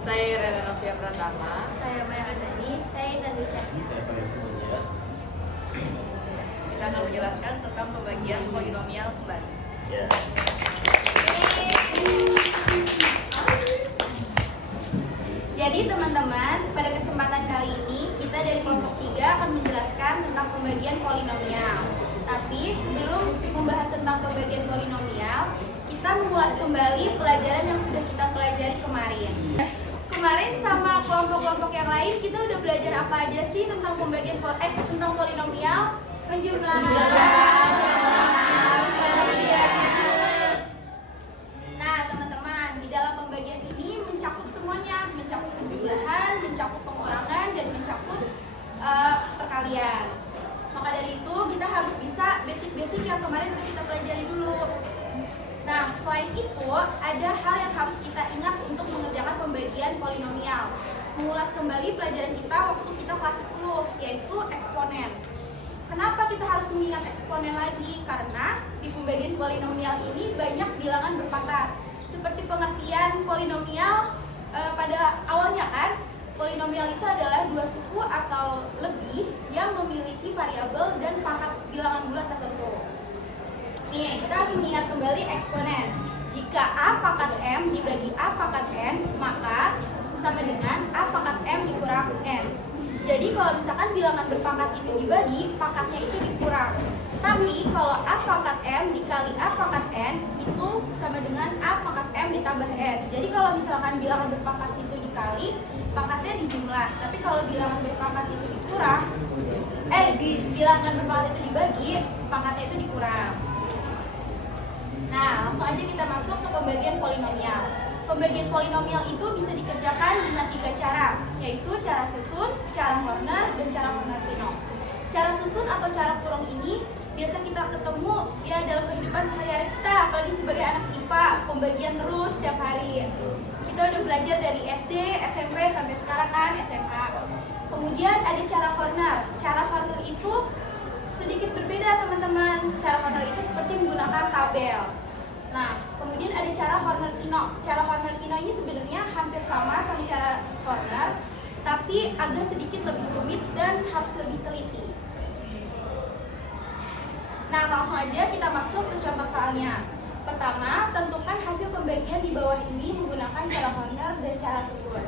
Saya Rena Novia Pratama. Saya Maya Andani. Saya Intan Wicakti. Saya Fahir Sumunjaya. Kita akan menjelaskan tentang pembagian polinomial kembali. Ya. Jadi teman-teman, pada kesempatan kali ini kita dari kelompok 3 akan menjelaskan tentang pembagian polinomial. Tapi sebelum membahas tentang pembagian polinomial, kita mengulas kembali pelajaran yang sudah kita pelajari kemarin. Kemarin sama kelompok-kelompok yang lain kita udah belajar apa aja sih tentang pembagian tentang polinomial? Penjumlahan. Nah, teman-teman, di dalam pembagian ini mencakup semuanya, mencakup penjumlahan, mencakup pengurangan, dan mencakup perkalian. Maka dari itu kita harus bisa basic-basic yang kemarin udah kita pelajari dulu. Nah, selain itu ada hal yang harus kita ingat untuk mengerjakan pembagian polinomial. Mengulas kembali pelajaran kita waktu kita kelas 10, yaitu eksponen. Kenapa kita harus mengingat eksponen lagi? Karena di pembagian polinomial ini banyak bilangan berpangkat. Seperti pengertian polinomial pada awalnya kan, polinomial itu adalah dua suku atau lebih yang memiliki variabel dan pangkat bilangan bulat tertentu. Nih, kita harus mengingat kembali eksponen. Jika A pangkat M dibagi A pangkat N, maka sama dengan A pangkat M dikurang N. Jadi kalau misalkan bilangan berpangkat itu dibagi, pangkatnya itu dikurang. Tapi kalau A pangkat M dikali A pangkat N, itu sama dengan A pangkat M ditambah N. Jadi kalau misalkan bilangan berpangkat itu dikali, pangkatnya dijumlah. Tapi kalau bilangan berpangkat itu dikurang, bilangan berpangkat itu dibagi, pangkatnya itu dikurang. Nah, langsung aja kita masuk ke pembagian polinomial. Pembagian polinomial itu bisa dikerjakan dengan 3 cara, yaitu cara susun, cara Horner, dan cara Horner-Kinov. Cara susun atau cara kurung ini biasa kita ketemu ya dalam kehidupan sehari-hari kita, apalagi sebagai anak IPA, pembagian terus setiap hari. Kita udah belajar dari SD, SMP, sampai sekarang kan SMA. Kemudian ada cara Horner. Cara Horner itu sedikit berbeda teman-teman. Cara Horner itu seperti menggunakan tabel. Nah, kemudian ada cara Horner-Kinov. Cara Horner-Kinov ini sebenarnya hampir sama cara Horner, tapi agak sedikit lebih rumit dan harus lebih teliti. Nah, langsung aja kita masuk ke contoh soalnya. Pertama, tentukan hasil pembagian di bawah ini menggunakan cara Horner dan cara susun.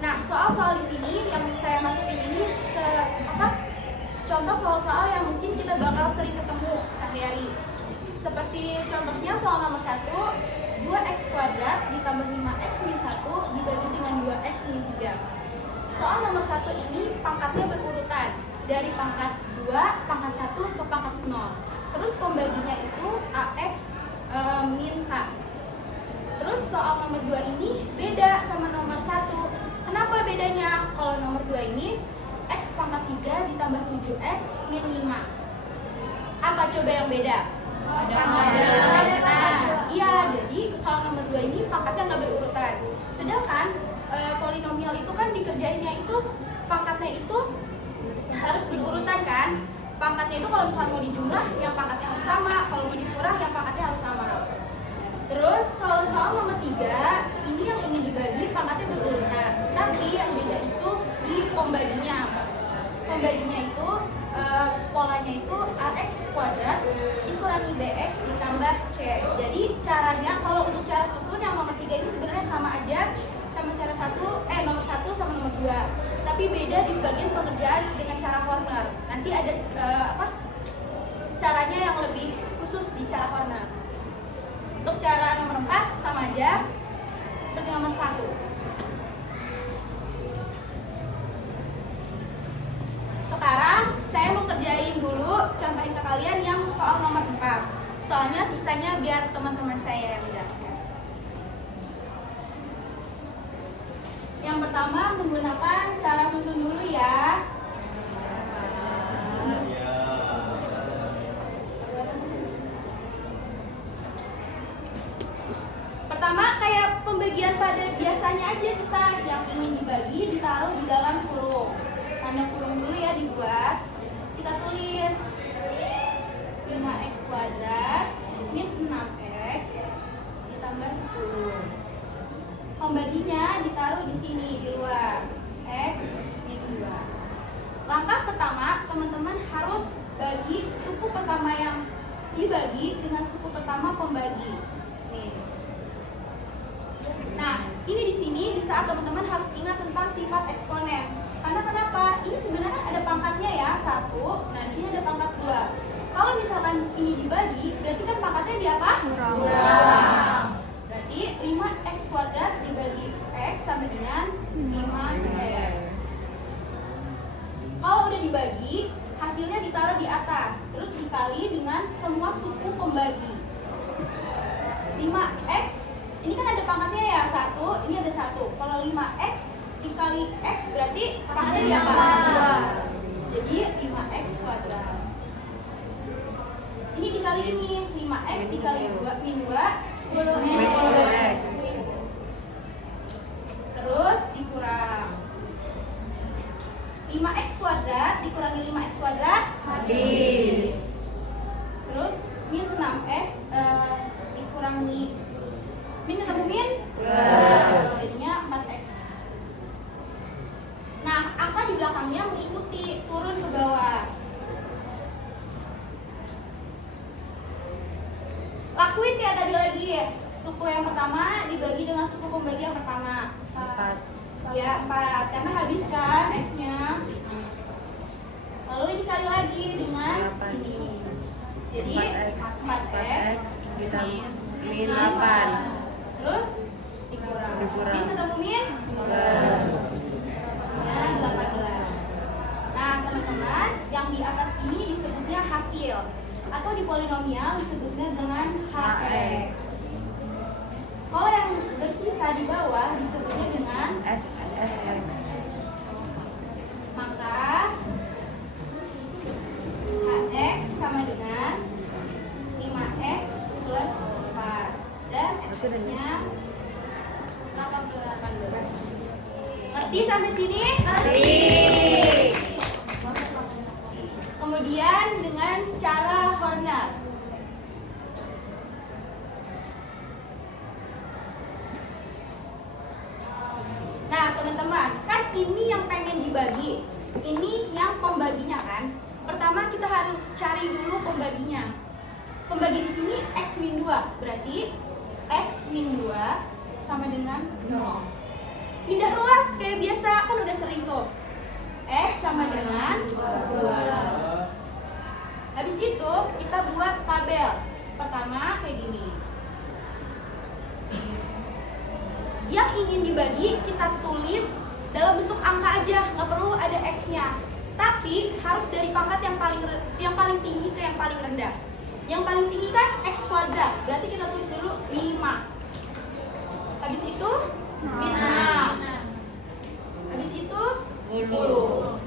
Nah, soal-soal di sini yang saya masukin ini contoh soal-soal yang mungkin kita bakal sering ketemu sehari-hari. Seperti contohnya soal nomor 1, 2x kuadrat ditambah 5x min 1 dibagi dengan 2x min 3. Soal nomor 1 ini pangkatnya berurutan dari pangkat 2, pangkat 1 ke pangkat 0. Terus pembaginya itu ax min k. Terus soal nomor 2 ini beda sama nomor 1. Kenapa bedanya? Kalau nomor 2 ini x pangkat 3 ditambah 7x min 5. Apa coba yang beda? Nah, iya, jadi soal nomor 2 ini pangkatnya nggak berurutan. Sedangkan polinomial itu kan dikerjainnya itu pangkatnya itu harus berurutan kan. Pangkatnya itu kalau misalnya mau dijumlah, yang pangkatnya harus sama. Kalau mau dikurang, yang pangkatnya harus sama. Terus kalau soal nomor 3, ini yang ingin dibagi pangkatnya berurutan. Tapi yang beda itu di pembaginya. Pembaginya itu polanya itu ax kuadrat dikurangi bx ditambah c. Jadi caranya kalau untuk cara susun yang nomor 3 ini sebenarnya sama aja sama cara nomor 1 sama nomor 2. Tapi beda di bagian pengerjaan dengan cara Horner. Nanti ada caranya yang lebih khusus di cara Horner. Untuk cara nomor 4 sama aja seperti nomor 1. Sekarang saya mau kerjain dulu, contohin ke kalian yang soal nomor 4. Soalnya sisanya biar teman-teman saya yang menjelaskan. Yang pertama menggunakan cara susun dulu ya. Pertama kayak pembagian pada biasanya aja kita yang ingin dibagi ditaruh di dalam kurung. Tanda kurung dulu ya dibuat. Kita tulis 5x kuadrat min 6x ditambah 10. Pembaginya ditaruh di sini di luar. X min 2. Langkah pertama, teman-teman harus bagi suku pertama yang dibagi dengan suku pertama pembagi. Nih. Nah, ini di sini di saat teman-teman harus ingat tentang sifat eksponen. Karena kenapa? Ini sebenarnya ada pangkatnya ya, 1. Nah, di sini ada pangkat 2. Kalau misalkan ini dibagi, berarti kan pangkatnya di apa? Kurang. Berarti 5x kuadrat dibagi x sama dengan 5x. Kalau udah dibagi, hasilnya ditaruh di atas, terus dikali dengan semua suku pembagi. 5x, ini kan ada pangkatnya ya, 1, ini ada 1. Kalau 5x dikali x berarti pangkatnya di apa? Jadi 5x kuadrat. Ini dikali ini, 5x dikali 2 min 2 10x. Terus dikurang 5x kuadrat dikurangi 5x kuadrat habis. Terus min 6x dikurangi min ketemu min plus, jadinya 4x. Nah, angka di belakangnya mengikuti turun ke bawah. Lakuin kayak tadi lagi ya. Suku yang pertama dibagi dengan suku pembagi yang pertama 4. Ya 4, karena habis kan x-nya. Lalu dikali lagi dengan ini. Jadi 4x min 8. Terus dikurang. Min ketemu min plus. Ya 18. Nah teman-teman, yang di atas ini disebutnya hasil, atau di polinomial disebutnya dengan hx. Kalau yang bersisa di bawah disebutnya dengan SSX. Maka hx sama dengan 5x plus 4 dan SX-nya 18. Ngerti sampai sini? Ngerti. Kemudian dengan cara Horner. Nah teman-teman, kan ini yang pengen dibagi, ini yang pembaginya kan. Pertama kita harus cari dulu pembaginya. Pembagi di sini x min 2, berarti x min 2 sama dengan 0. Pindah ruas kayak biasa, kan udah sering tuh. X sama dengan 2. Habis itu kita buat tabel. Pertama kayak gini. Yang ingin dibagi kita tulis dalam bentuk angka aja, nggak perlu ada x-nya. Tapi harus dari pangkat yang paling tinggi ke yang paling rendah. Yang paling tinggi kan x kuadrat, berarti kita tulis dulu 5. Habis itu min 6. Habis itu 10.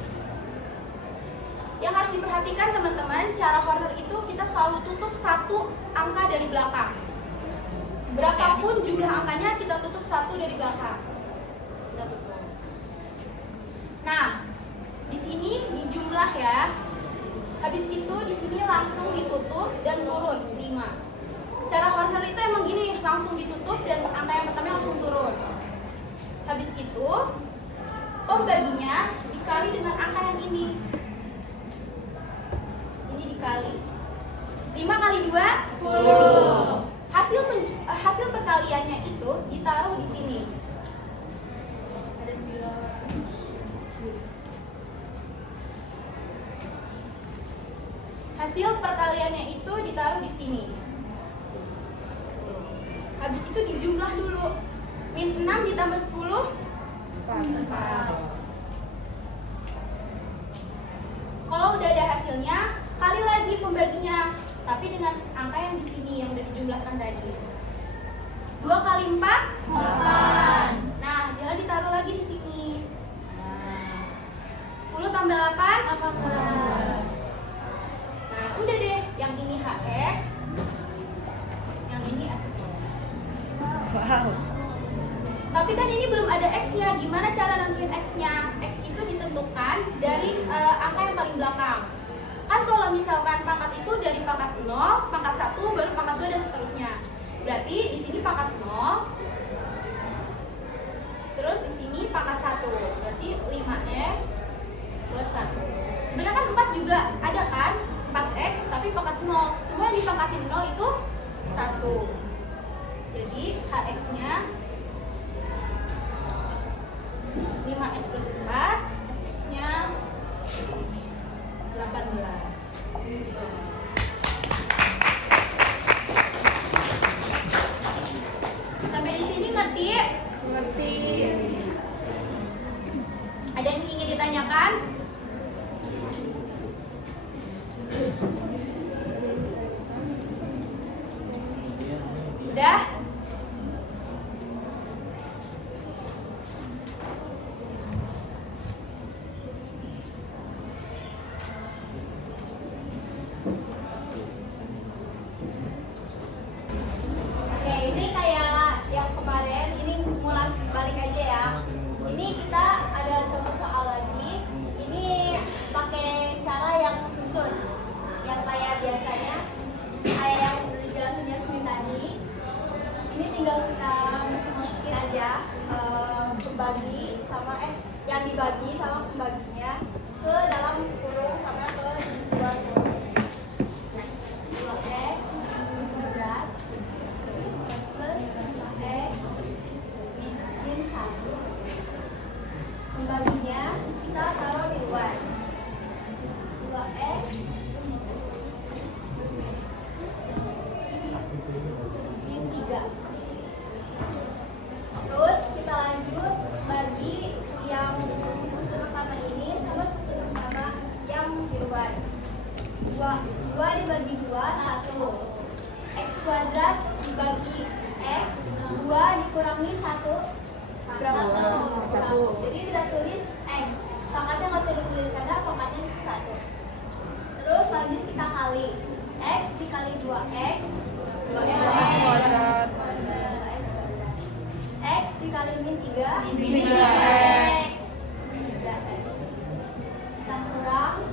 Yang harus diperhatikan teman-teman, cara Horner itu kita selalu tutup satu angka dari belakang. Berapapun jumlah angkanya kita tutup satu dari belakang. Kita tutup. Nah, di sini dijumlah ya. Habis itu di sini langsung ditutup dan turun 5. Cara Horner itu emang gini, langsung ditutup dan angka yang pertama langsung turun. Habis itu pembaginya dikali dengan angka yang ini. Ini dikali 5 kali 2 10. Hasil perkaliannya itu ditaruh di sini. Ada 9. Hasil perkaliannya itu ditaruh di sini. Habis itu dijumlah dulu. Min 6 ditambah 10 4. Kalau udah ada hasilnya, kali lagi pembaginya, tapi dengan angka yang di sini yang udah dijumlahkan tadi. 2 kali 4 8. Nah, hasilnya ditaruh lagi di sini. 10 tambah 8 18. Nah, udah deh, yang ini hx, yang ini SX. Wow. Tapi kan ini belum ada x-nya. Gimana cara nentuin x-nya? X itu ditentukan dari angka yang paling belakang. Kan kalau misalkan pangkat itu dari pangkat 0, pangkat 1, baru pangkat 2 dan seterusnya. Berarti di sini pangkat 0 pangkat 1. Berarti 5x plus 1. Sebenarnya kan 4 juga ada kan? 4x tapi pangkat 0. Semua yang dipangkatin 0 itu 1. Jadi hx-nya 5x plus 4, sx-nya 18. Sampai di sini ngerti? Ngerti. Ada yang ingin ditanyakan? Udah? Oke, ini kayak yang kemarin, ini ngulas balik aja ya. Ini kita ada contoh soal lagi. Ini pakai cara yang susun, yang kayak biasanya, kayak yang udah dijelasin Yasmin tadi. Ini tinggal kita masukin aja pembagi sama yang dibagi sama pembaginya ke dalam kurung sama ke luar kurung. 2x kuadrat plus 5x min 1. Pembaginya kita taruh di luar. 2x min 3. Terus kita lanjut bagi yang sudut pertama ini sama sudut pertama yang di luar. 2 dibagi 2, 1. X kuadrat dibagi X, 2 dikurangi 1. Berapa? 1. Jadi kita tulis X. Pangkatnya nggak usah ditulis karena pangkatnya 1. Terus lanjut kita kali. X dikali 2X. 2X Kuadrat. X dikali min 3. Min 3X. Kita kurang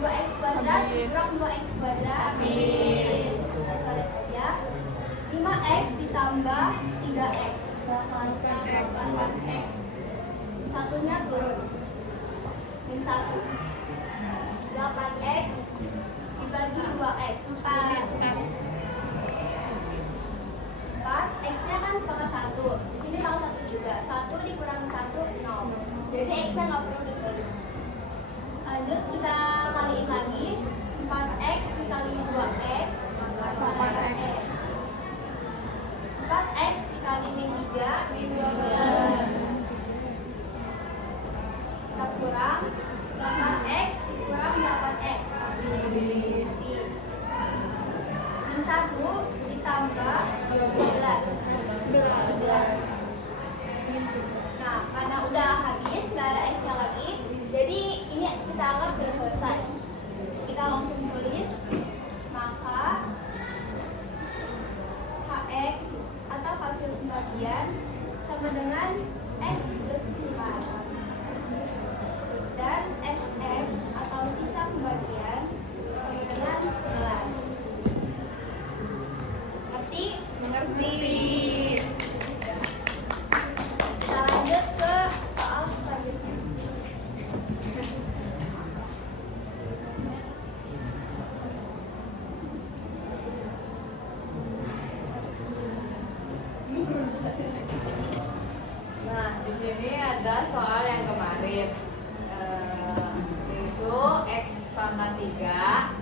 2x kuadrat kurang 2x kuadrat. Habis. Kita coret aja. 5x ditambah 3x. Bakalan 8x. Satunya turun. Min 1. 8x dibagi 2x. 4 x-nya kan pangkat 1. Di sini pangkat 1 juga. 1 dikurangi 1 0. Jadi x-nya nggak perlu ditulis. Lanjut kita kaliin lagi. 4x dikali 2x 8x. 4x dikali min 3 min 12. Kita kurang 8x dikurang 8x. Min 1 ditambah 12. 11. Nah, karena udah habis, nggak ada x-nya lagi, jadi ini kita anggap sudah selesai. Kita langsung tulis, maka hx atau hasil pembagian sama dengan x plus 4. Dan sx atau sisa pembagian sama dengan 11. Ngerti? Mengerti. Kita lanjut ke soal selanjutnya. Nah, di sini ada soal yang kemarin. Itu x pangkat 3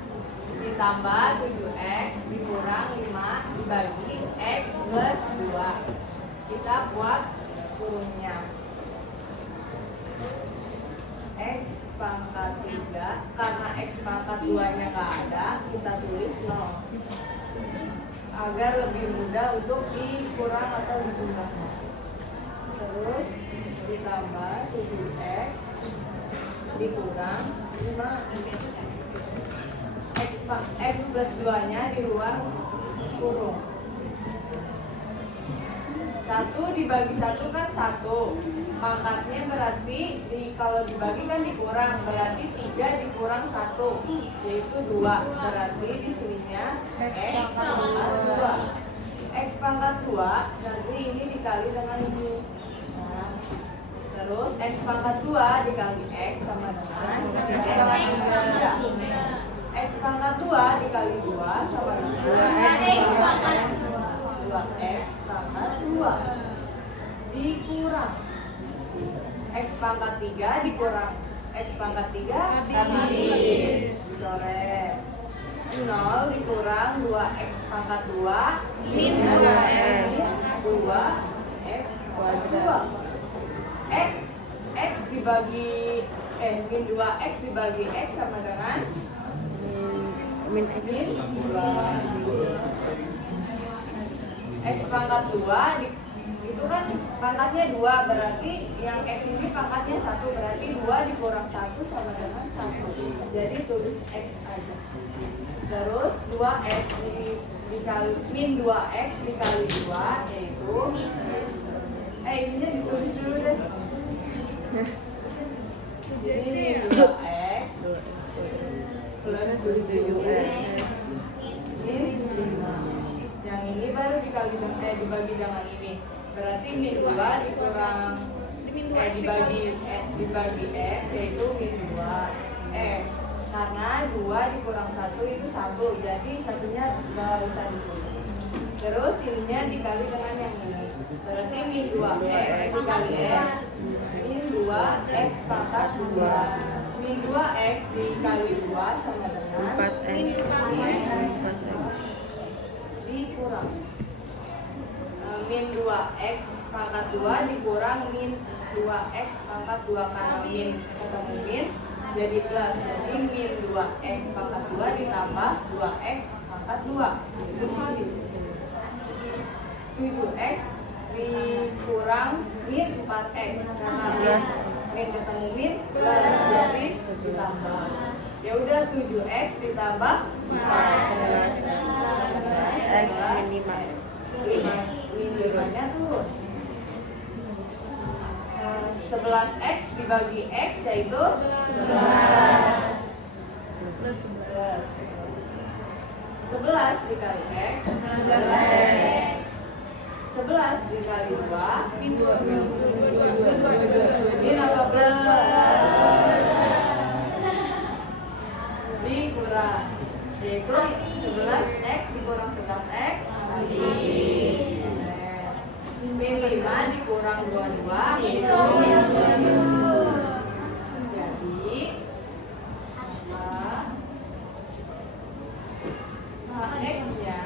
ditambah 7x dikurang 5 dibagi x plus 2. Kita buat kurungnya. X pangkat 3, karena x pangkat 2-nya nggak ada, kita tulis 0. Agar lebih mudah untuk dikurang atau dijumlahkan. Terus ditambah 7x dikurang 5. X plus 2-nya di luar kurung. 1 dibagi 1 kan 1. Pangkatnya berarti kalau dibagi kan dikurang, berarti 3 dikurang 1 yaitu 2. Berarti di sininya x pangkat 2. X pangkat 2 nanti ini dikali dengan ini. Nah, Terus X pangkat 2 dikali X sama dengan X pangkat 3. X pangkat 2 dikali 2 sama dengan X pangkat 2X pangkat 2 dikurang X pangkat 3 dikurang X pangkat 3 habis. Coret 0 dikurang 2X pangkat 2 Min 2X. 2X kuadrat. X dibagi min 2X dibagi X sama dengan min 2 X pangkat 2 itu kan pangkatnya 2, berarti yang X ini pangkatnya 1, berarti 2 dikurang 1 sama dengan 1. Jadi tulis X aja. Terus 2X dikali min 2X dikali 2 yaitu ininya ditulis dulu deh. Jadi min 2X plus 7X min 5. Yang ini baru dibagi dengan ini. Berarti min 2 dikurang dibagi X yaitu min 2X. Karena 2 dikurang 1 itu 1, jadi satunya nggak usah ditulis. Terus ininya dikali dengan yang ini. Berarti min 2X dikali X min 2X pangkat 2. Min 2X dikali 2 sama dengan 4X dikurang min 2X pangkat 2 dikurang min 2X pangkat 2, karena min ketemu min jadi plus, jadi min 2X pangkat 2 ditambah 2X pangkat 2 itu habis. 7X dikurang min 4X karena min ketemu min plus, jadi ditambah. Ya udah 7X ditambah 4X min 5 min 5-nya turun. 11X dibagi X yaitu 11 plus 11 dikali X 11X 11 dikali 2 min 2 min apa plus dikurang yaitu 11X dikurang 11X habis. Min 5 dikurang 22 itu min 7. Jadi X-nya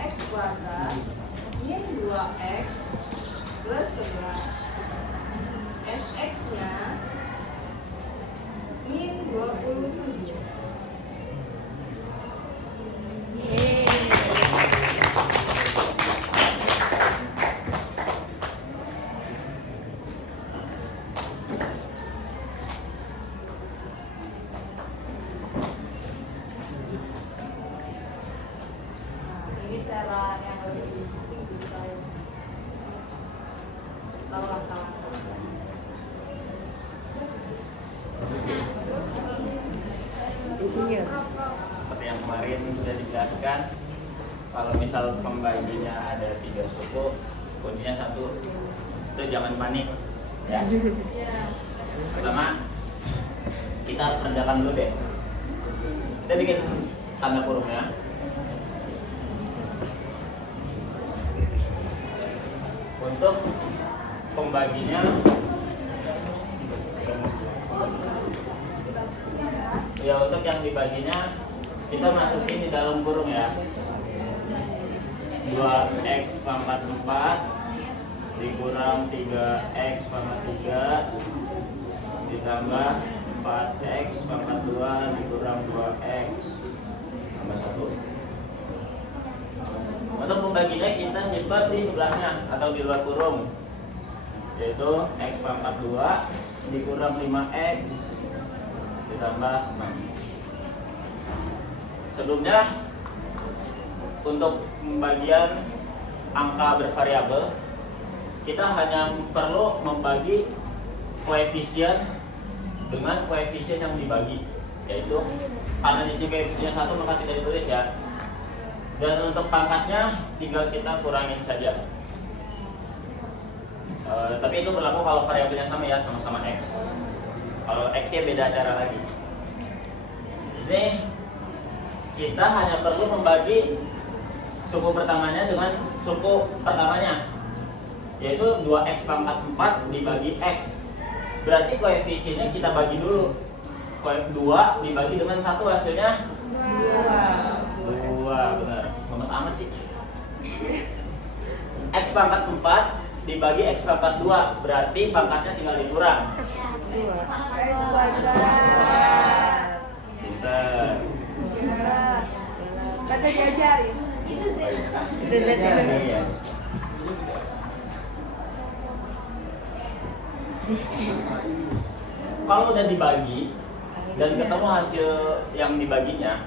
X kuadrat min 2X plus 11. X-nya min 27. Ini cara yang lebih tinggi saya tahu langkah-langkah. Seperti yang kemarin sudah dijelaskan, kalau misal pembaginya ada 3 suku, kuncinya 1, itu jangan panik ya. Pertama kita kerjakan dulu deh. Kita bikin tanda kurungnya. Untuk pembaginya ya, untuk yang dibaginya kita masukin di dalam kurung ya. 2X pangkat 4 dikurang 3X pangkat 3 ditambah 4X pangkat 2 dikurang 2X tambah 1. Untuk pembaginya kita simpan di sebelahnya atau di luar kurung, yaitu X pangkat 2 dikurang 5X ditambah 6. Sebelumnya untuk pembagian angka bervariabel kita hanya perlu membagi koefisien dengan koefisien yang dibagi, yaitu karena di sini koefisiennya 1 maka tidak ditulis ya. Dan untuk pangkatnya tinggal kita kurangin saja. Tapi itu berlaku kalau variabelnya sama ya, sama-sama X. Kalau X-nya beda cara lagi. Di sini kita hanya perlu membagi suku pertamanya dengan suku pertamanya, yaitu 2X pangkat 4 dibagi X. Berarti koefisiennya kita bagi dulu. 2 dibagi dengan 1 hasilnya 2, benar. Lemes amat sih. X pangkat 4 dibagi X pangkat 2, berarti pangkatnya tinggal dikurang. X kuadrat. Pinter. Kata diajarin. Itu sih. Iya. Kalau udah dibagi dan ketemu hasil yang dibaginya,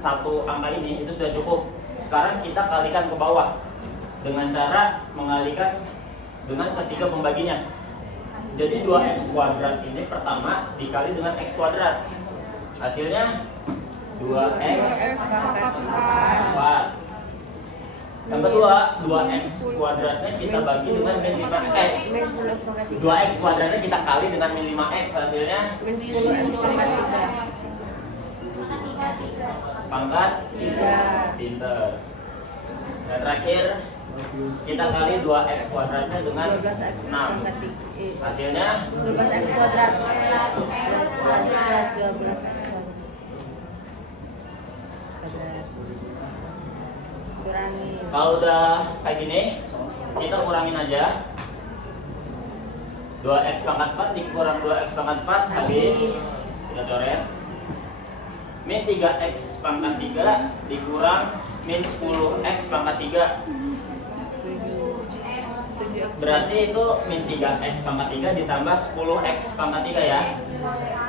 satu angka ini itu sudah cukup. Sekarang kita kalikan ke bawah dengan cara mengalikan dengan ketiga pembaginya. Jadi 2x kuadrat ini pertama dikali dengan x kuadrat, hasilnya 2x pangkat 4. Yang kedua, 2x kuadratnya kita bagi dengan min 5x. 2x kuadratnya kita kali dengan min 5x, hasilnya Min 10x pangkat 3. pangkat 3. Pinter. Dan terakhir kita kali 2x kuadratnya dengan 12x 6, pangkat 3. hasilnya 12x kuadrat plus 12x kurangi. kalau udah kayak gini kita kurangin aja. 2x pangkat 4 dikurang 2x pangkat 4 habis, kita coret. Min 3x pangkat 3 dikurang min 10x pangkat 3, berarti itu min 3x pangkat 3 ditambah 10x pangkat 3 ya,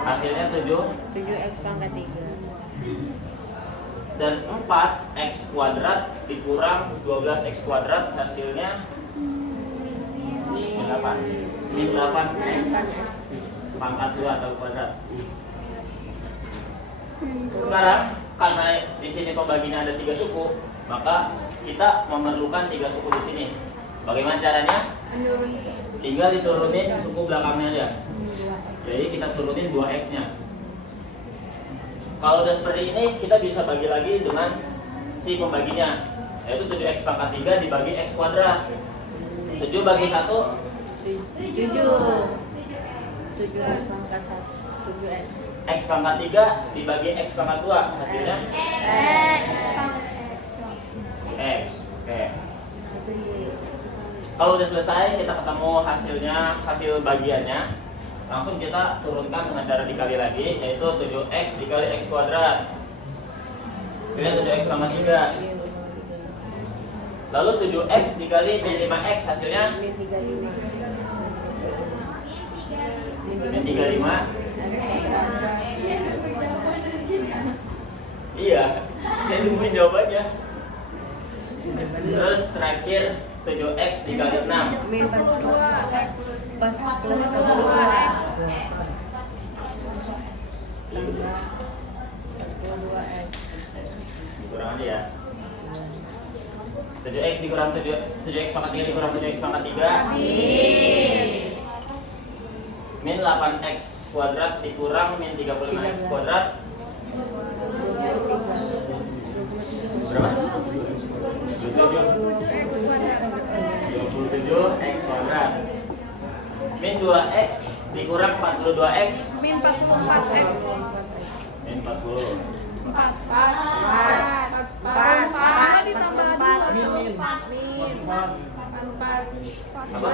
hasilnya 7x pangkat 3. dan 4x kuadrat dikurang 12x kuadrat hasilnya 8. Min 8x pangkat 2 atau kuadrat. Sekarang karena di sini pembaginya ada 3 suku, maka kita memerlukan 3 suku di sini. Bagaimana caranya? Tinggal diturunin suku belakangnya aja. Jadi kita turunin 2x-nya. Kalau udah seperti ini, kita bisa bagi lagi dengan si pembaginya, yaitu 7x pangkat 3 dibagi x kuadrat. 7 bagi 1 7x pangkat 7x. x pangkat 3 dibagi x pangkat 2, hasilnya x. Oke. Kalau udah selesai, kita ketemu hasilnya, hasil bagiannya, langsung kita turunkan dengan cara dikali lagi, yaitu 7x dikali x kuadrat, hasilnya 7x pangkat 3. Lalu 7x dikali min 5x, hasilnya Min 35. min 35. Iya, saya nungguin jawabannya. Terus terakhir 7x dikali 6. Min 42x plus 42. Dikurang aja ya. 7x dikurang 7x pangkat 3 dikurang 7x pangkat 3. Min 8x kuadrat dikurang min 35x kuadrat. Berapa? 27x kuadrat. Min 2x dikurang 42x. Min 44x. Min 40. 4 ditambah 2. Min. 4. Apa?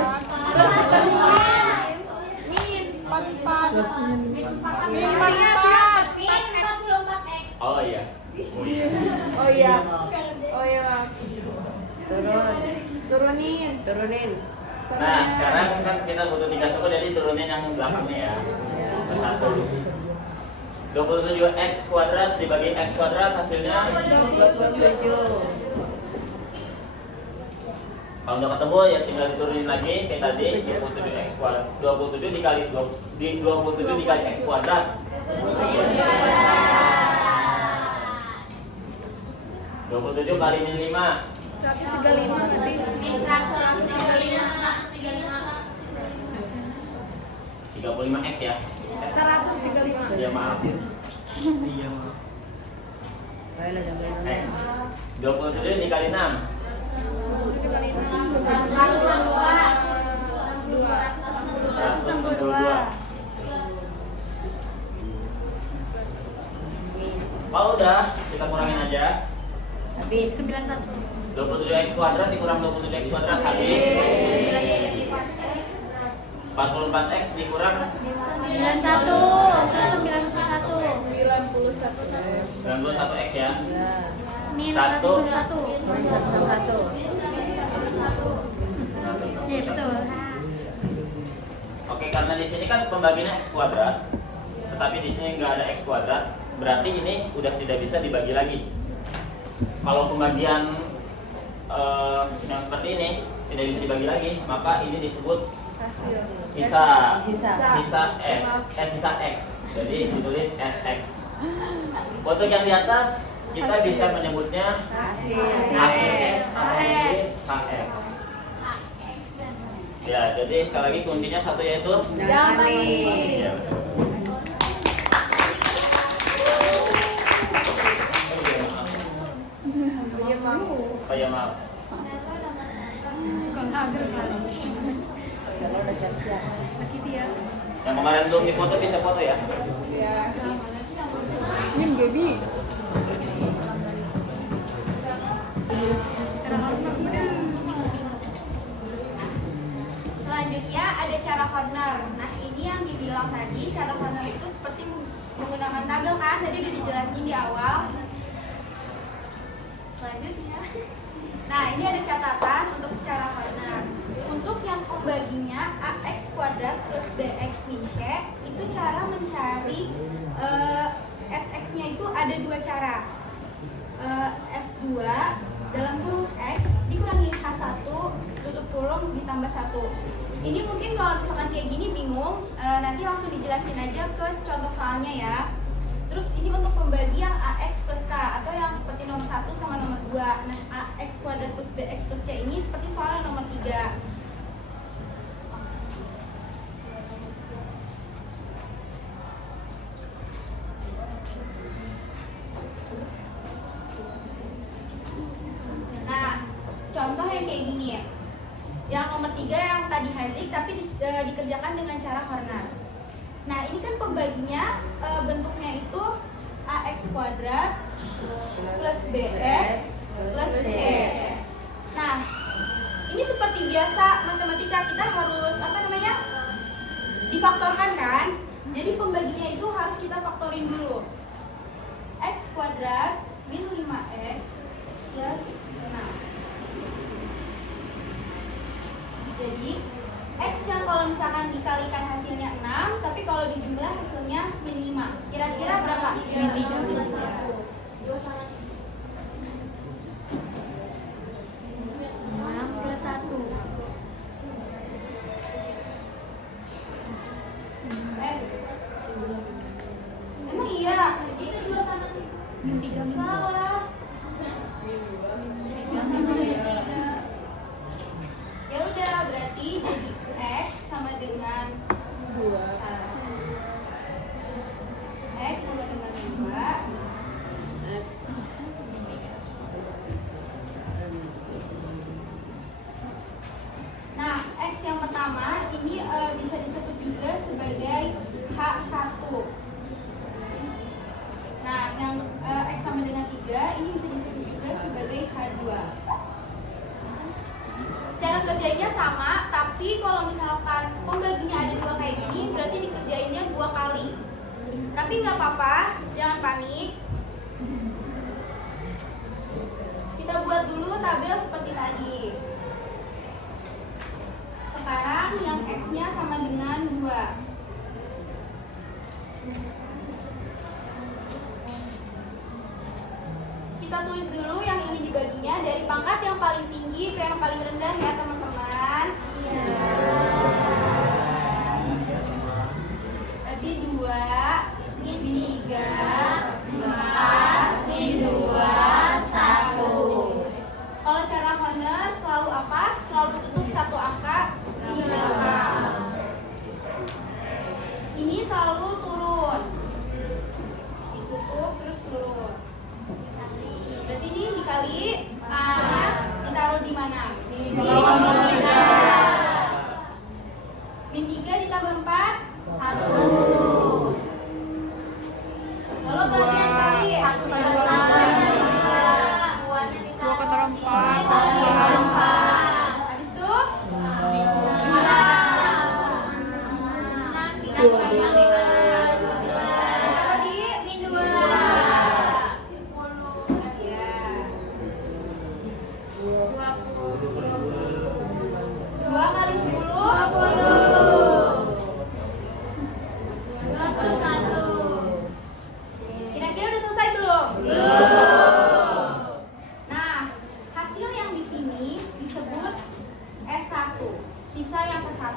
Plus min 44. Min 44. Oh iya. Oh iya. Oh iya. Turunin. Nah, sekarang kan kita butuh 3 suku, jadi turunin yang belakangnya ya. Ke 1. 27x kuadrat dibagi x kuadrat, hasilnya 27. kalau udah ketemu ya tinggal diturunin lagi kayak tadi. 27x kuadrat 27 dikali 27 dikali x kuadrat. 27 kali min 5. 135 tadi. 35x ya. 135. Ya maaf. X. 27 dikali 6. 162. Oh udah, kita kurangin aja. Habis 91. 27x kuadrat dikurang 27x kuadrat habis. 44x dikurang 91x ya. Min 1. 1. Iya betul. Oke, karena di sini kan pembagiannya x kuadrat, tetapi di sini nggak ada x kuadrat, berarti ini udah tidak bisa dibagi lagi. Kalau pembagian yang seperti ini tidak bisa dibagi lagi, maka ini disebut sisa x. Jadi ditulis sx. Untuk yang di atas kita bisa menyebutnya hasil x atau ditulis hx. Ya, jadi sekali lagi kuncinya satu yaitu Jangan. ya, betul. Oh ya maaf. Yang kemarin belum dipoto bisa foto ya. Ya. Min baby. Selanjutnya ada cara corner. Nah ini yang dibilang tadi, cara corner itu seperti menggunakan tabel kan, tadi udah dijelasin di awal. Selanjutnya, nah ini ada catatan untuk cara corner. Untuk yang pembaginya ax kuadrat plus bx min c, itu cara mencari sx-nya itu ada dua cara. S2 dalam kurung x dikurangi H1 tutup kurung ditambah 1. Ini mungkin kalau misalkan kayak gini bingung, nanti langsung dijelasin aja ke contoh soalnya ya. Terus ini untuk pembagian AX plus K atau yang seperti nomor 1 sama nomor 2. Nah, AX kuadrat plus BX plus C ini seperti soal yang nomor 3. Nah, contoh yang kayak gini ya. Yang nomor 3 yang tadi Hazik tapi dikerjakan dengan cara Horner. Nah, ini kan pembaginya bentuknya itu AX kuadrat plus BX plus C. Nah, ini seperti biasa matematika kita harus difaktorkan kan? Jadi pembaginya itu harus kita faktorin dulu. X kuadrat min 5x plus 6. Jadi X yang kalau misalkan dikalikan hasilnya 6, tapi kalau dijumlah hasilnya min 5. Kira-kira berapa? Min 3. Emang iya? Salah. Ya udah, berarti jadi X sama dengan 2. X sama dengan 2. Nah, X yang pertama ini bisa disebut juga sebagai H1. Nah, yang X sama dengan 3 ini bisa disebut juga sebagai H2. Cara kerjanya sama, tapi kalau misalkan pembaginya ada 2 kayak gini, berarti dikerjainnya 2 kali. Tapi nggak apa-apa, jangan panik. Kita buat dulu tabel seperti tadi. Sekarang yang X-nya sama dengan 2. Kita tulis dulu yang ingin dibaginya dari pangkat yang paling tinggi ke yang paling rendah ya teman-teman. Tadi 2 min 3 4 min 2 1. sisa yang ke 1.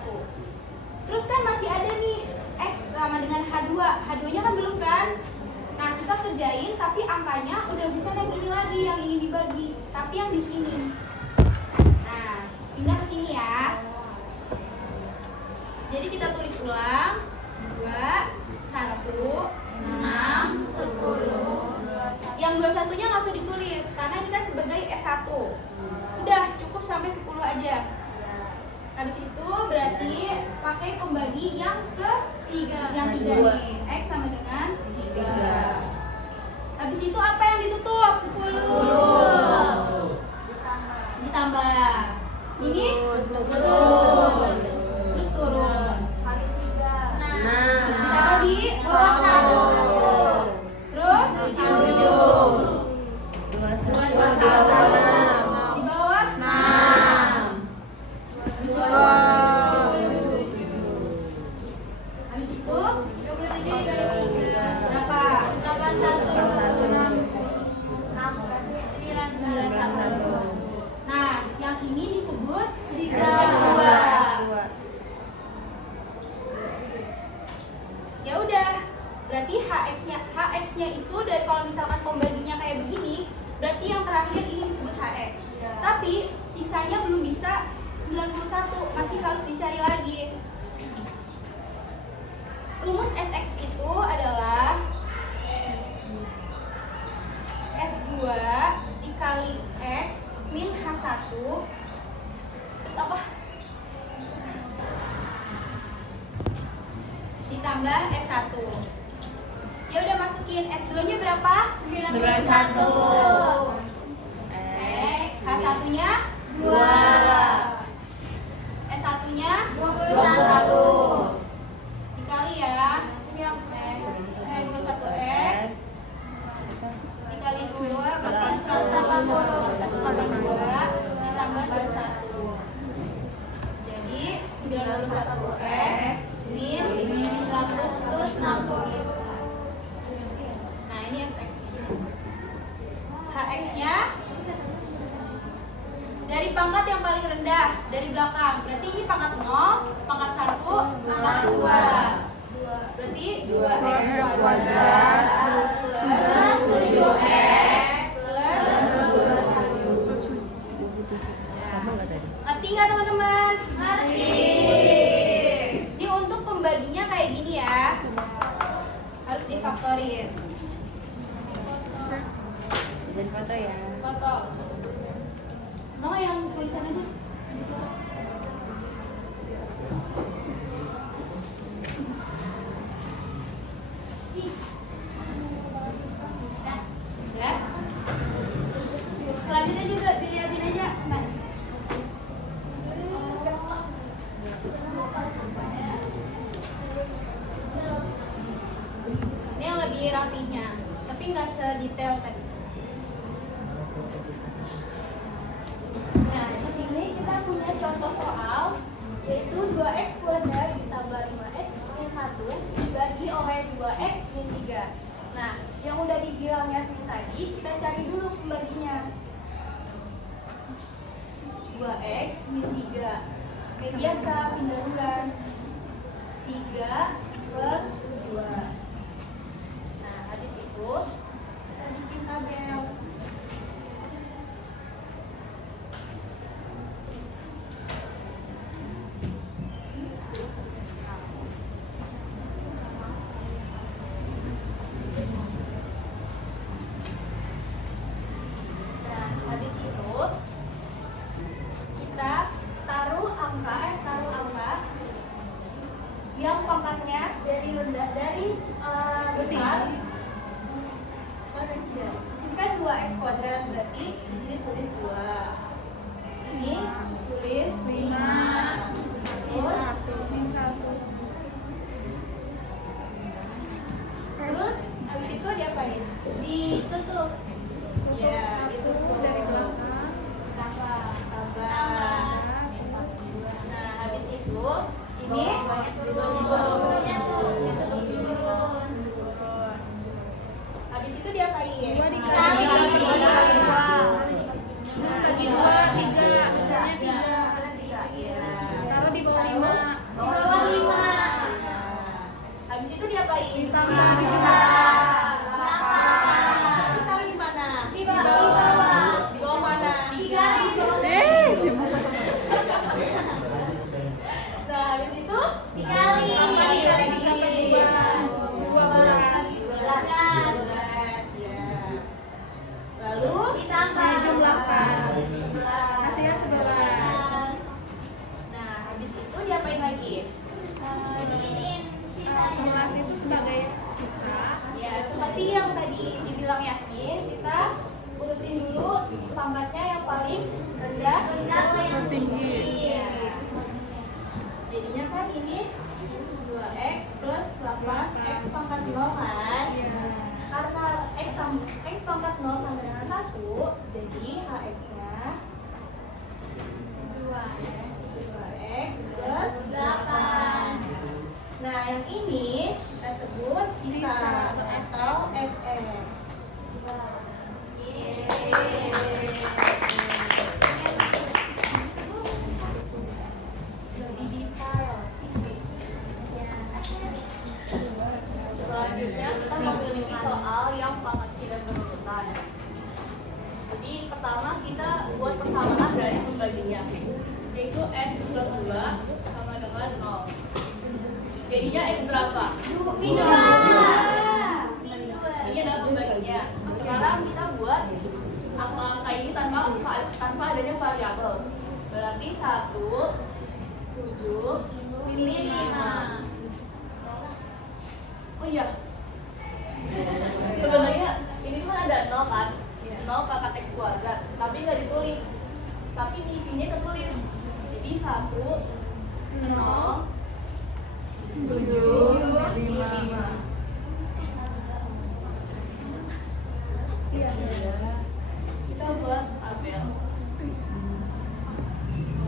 Terus kan masih ada nih X sama dengan H2. H2-nya kan belum kan? Nah, kita kerjain tapi angkanya udah bukan yang ini lagi yang ingin dibagi, tapi yang di sini. Nah, pindah ke sini ya. Jadi kita tulis ulang. 2, 1, 6, 10. Yang 21-nya nggak usah ditulis karena ini kan sebagai S1. Udah cukup sampai 10 aja. Habis itu berarti pakai pembagi yang ke 3 nih. X sama dengan 3. Habis itu apa yang ditutup? 10. Ditambah. Ini turun. Terus turun. Ditaruh di bawah 1. Terus 7. Di bawah 6. Habis itu berapa? 91. Nah, yang ini disebut S2. Ya udah, berarti HX-nya itu dari kalau misalkan pembaginya kayak begini, berarti yang terakhir ini disebut HX. Tapi sisanya belum bisa 91, masih harus dicari lagi. Rumus SX itu adalah S2 dikali X min H1 terus apa? Ditambah S1. Ya udah masukin S2-nya berapa? 91. H1-nya 2. S1-nya 21. dikali ya 21X dikali 2 berarti 182 ditambah 21. Jadi 91X min 160. Nah, ini SX. HX-nya dari pangkat yang paling rendah, dari belakang. Berarti ini pangkat 0, pangkat 1, pangkat 2. Berarti 2x kuadrat plus 7x plus 21. Ngerti nggak teman-teman? Ngerti. Ini untuk pembaginya kayak gini ya. Harus difaktorin. Jadi foto ya. Foto. Mau yang tulisan aja. Ya. Selanjutnya juga dilihatin aja. Nah. Ini yang lebih rapihnya, tapi nggak sedetail tadi. Nah, di sini kita punya contoh soal, yaitu 2x kuadrat ditambah 5x min 1 dibagi oleh 2x min 3. Nah, yang udah dibilang Yasmin tadi, kita cari dulu pembaginya. 2x min 3. Kayak biasa, pindah tugas. 3 per 2. Nah, habis itu kita bikin tabel. Yang pangkatnya dari rendah besar ini kan 2x kuadrat, berarti di sini tulis 2, ini tulis 5 terus min 1. Terus habis itu diapain? Ditutup. Ya, ditutup dari belakang tambah. Nah, habis itu ini turun. Habis itu diapain? Bagi 2, 3. Besarnya 3. Taruh di Jadinya kan ini 2x plus 8x pangkat 0 kan? Karena x pangkat 0 sama dengan 1, jadi hx-nya 2x plus 8. Nah, yang ini kita sebut sisa atau SS. Lebih detail. Selanjutnya kita memiliki soal yang pangkat tidak berurutan. Jadi pertama kita buat persamaan dari pembaginya, yaitu x plus 2 sama dengan 0. Jadinya x berapa? Min 2. Ini adalah pembaginya. Sekarang kita buat angka-angka ini tanpa adanya variabel. Berarti 1, 7, Min 5. Oh iya. Sebenarnya ini kan ada 0 kan? 0 pangkat x kuadrat, tapi nggak ditulis. Tapi di isinya ketulis. Jadi 1, 0, 7, 5. Kita buat tabel.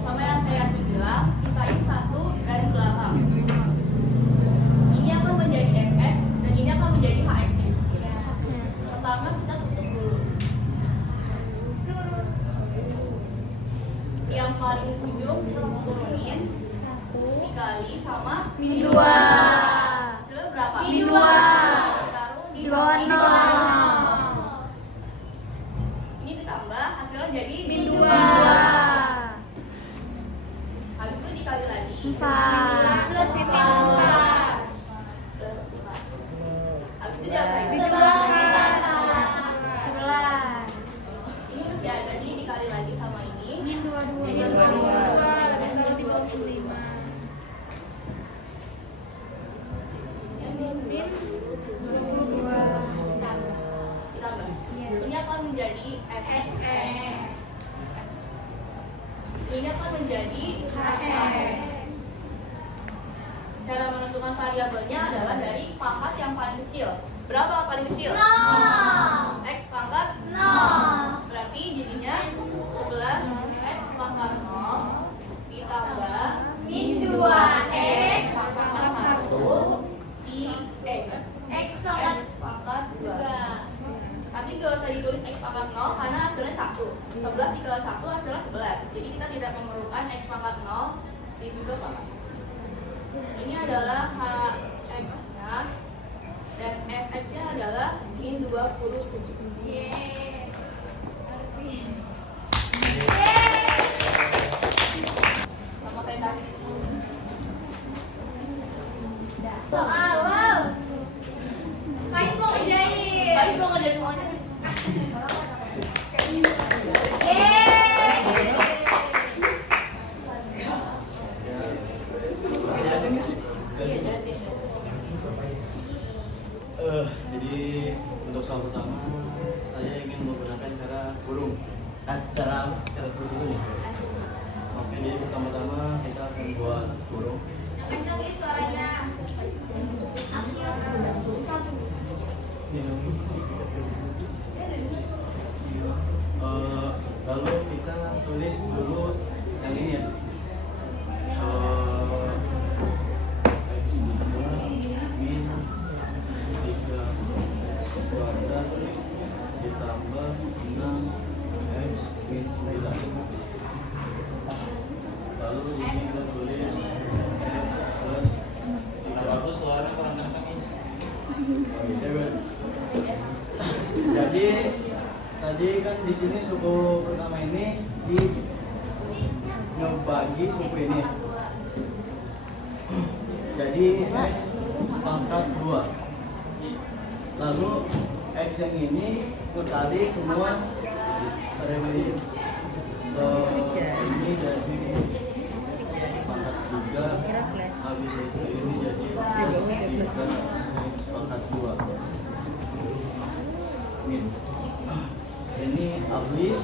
Sama yang kayak Yasmin bilang, sisain 1 dari belakang. Ini akan menjadi SX dan ini akan menjadi HX. Pertama kita tutup dulu. Yang paling ujung kita langsung turunin dikali sama Min 2. hasilnya berapa? Min 2. Taruh di Min 2. samping 2. Ini ditambah hasilnya jadi Min 2. Habis itu dikali lagi 4. plus 4 plus 4. Habis itu diapain? 11. Ini mesti ada, jadi dikali lagi sama ini. Min 22. Jadi 25. Ditambah. Ini akan menjadi SS. Ini akan menjadi HS. Cara menentukan variabelnya adalah dari pangkat yang paling kecil. Berapa paling kecil? 0. X pangkat 0. Berarti jadinya 11 X pangkat 0 ditambah Min 2x pangkat 1 di X pangkat 2. Tapi gak usah ditulis X pangkat 0 karena hasilnya 1. 11 dikali 1 hasilnya 11. Jadi kita tidak memerlukan X pangkat 0 dan juga pangkat 1. Ini adalah HX-nya dan SX-nya adalah min 27. Sama kayak tadi. Soal wow. Kais mau ngerjain. Guys mau ngerjain semuanya. Jadi untuk soal pertama saya ingin menggunakan cara burung, cara terus ini. Oke, jadi pertama-tama kita akan buat burung. Kencang ya suaranya. Lalu kita tulis dulu yang ini ya. Min 3 kuadrat ditambah 6 x min 9. Lalu ini kita tulis x plus Bagus suara kurang kencang. Jadi tadi kan di sini suku pertama ini di ngebagi suku ini. Jadi x pangkat 2. Lalu x yang ini kali semua ini jadi pangkat 3. Habis itu ini jadi plus 3 x pangkat 2. Min. Ini habis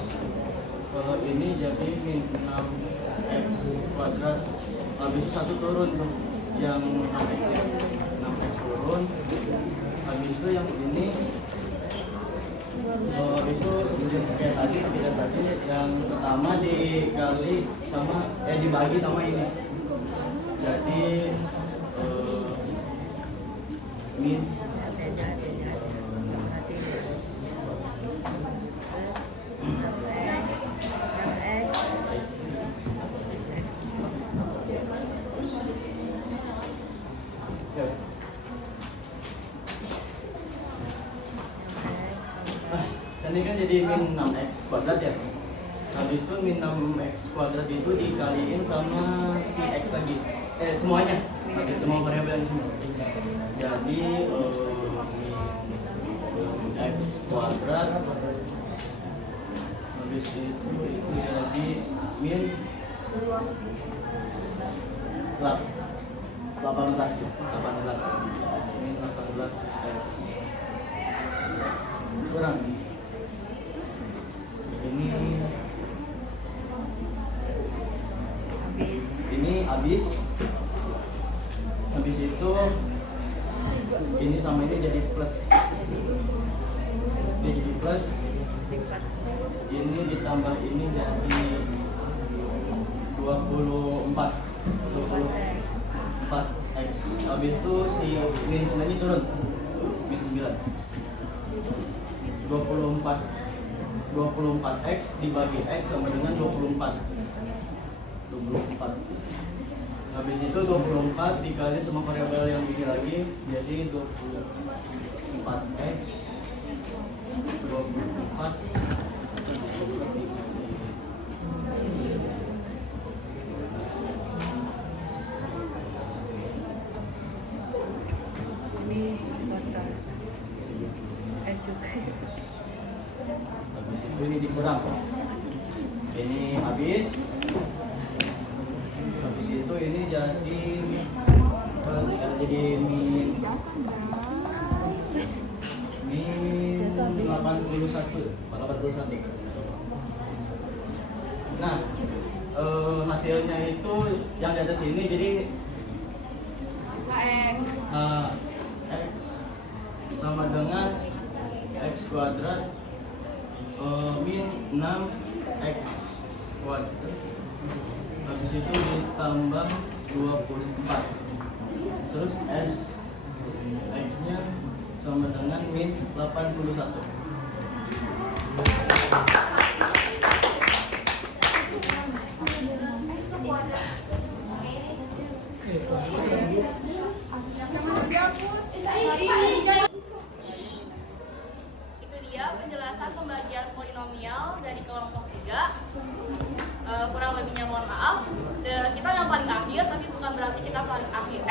Kalau ini jadi min 6x kuadrat, habis itu satu turun tuh, yang 6x ya, 6x turun, habis itu yang ini, habis itu seperti kayak tadi, kita tadi yang pertama dikali sama, dibagi sama ini, jadi min tadi kan jadi min 6x kuadrat ya. Habis itu min 6x kuadrat itu dikaliin sama si x lagi. Semuanya. Semua variabel di sini. Jadi min x kuadrat habis itu jadi min 18 min 18 x kurang ini habis itu ini sama ini jadi plus, ini ditambah ini jadi 24 x, habis itu si min 9 ini turun, min 9 24x dibagi x sama dengan 24. Habis itu 24 dikali semua variabel yang isi lagi, jadi 24x 24 ini dikurang, ini habis itu ini jadi min 81. Nah, hasilnya itu yang di atas ini jadi x sama dengan x kuadrat min 6x kuadrat, habis itu ditambah 24, terus x nya sama dengan min 81. Itu dia penjelasan pembagian polinomial dari kelompok 3. Kurang lebihnya mohon maaf. Kita yang paling akhir, tapi bukan berarti kita paling akhir.